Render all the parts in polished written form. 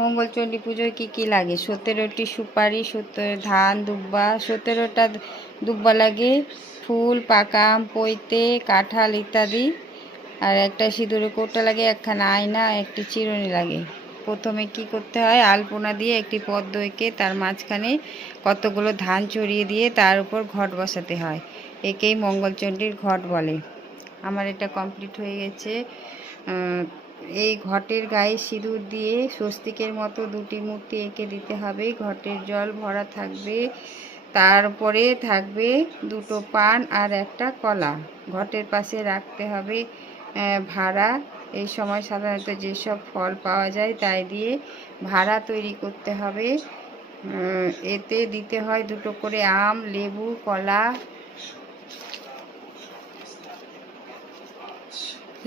মঙ্গলচণ্ডী পুজোয় কী কী লাগে? 17টি সুপারি, 17 ধান, দুব্বা, 17টা দুব্বা লাগে, ফুল, পাকা আম, পৈতে, কাঁঠাল ইত্যাদি। আর একটা সিঁদুরের কৌটা লাগে, একখানা আয়না, একটি চিরুনি লাগে। প্রথমে কি করতে হয়? আলপনা দিয়ে একটি পদ্ম এঁকে তার মাঝখানে কতগুলো ধান ছড়িয়ে দিয়ে তার উপর ঘট বসাতে হয়। একেই মঙ্গলচণ্ডীর ঘট বলে। আমার এটা কমপ্লিট হয়ে গেছে। এই ঘটের গায়ে সিঁদুর দিয়ে স্বস্তিকের মতো দুটি মূর্তি এঁকে দিতে হবে। ঘটের জল ভরা থাকবে, তারপরে থাকবে দুটো পান আর একটা কলা। ঘটের পাশে রাখতে হবে ভাড়া। এই সময় সাধারণত যেসব ফল পাওয়া যায় তাই দিয়ে ভাড়া তৈরি করতে হবে। এতে দিতে হয় দুটো করে আম, লেবু, কলা,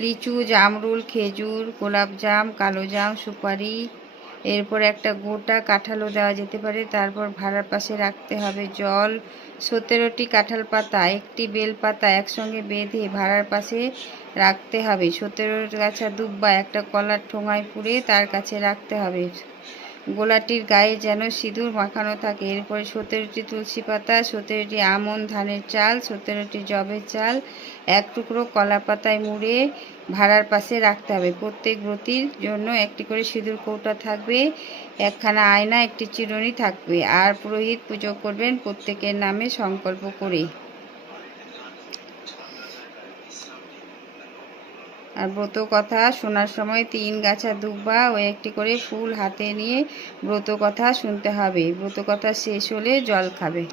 লিচু, জামরুল, খেজুর, গোলাপজাম, কালোজাম, সুপারি। এরপর একটা গোটা কাঁঠালও দেওয়া যেতে পারে। তারপর ভাড়ার পাশে রাখতে হবে জল। 17টি কাঁঠাল পাতা, একটি বেল পাতা একসঙ্গে বেঁধে ভাড়ার পাশে রাখতে হবে। 17 গাছা দুব্বা একটা কলার ঠোঙায় পুড়ে তার কাছে রাখতে হবে। গোলাটির গায়ে যেন সিঁদুর মাখানো থাকে। এরপরে 17টি তুলসী পাতা, 17টি আমন ধানের চাল, 17টি যবের চাল এক টুকরো কলা পাতায় মুড়ে ভাড়ার পাশে রাখতে হবে। প্রত্যেক ব্রতীর জন্য একটি করে সিঁদুর কৌটা থাকবে, একখানা আয়না, একটি চিরুনি থাকবে। আর পুরোহিত পুজো করবেন প্রত্যেকের নামে সংকল্প করে। আর ব্রত কথা শোনার সময় 3 গাছা দুব্বা ও একটি করে ফুল হাতে নিয়ে ব্রত কথা শুনতে হবে। ব্রত কথা শেষ হলে জল খাবে।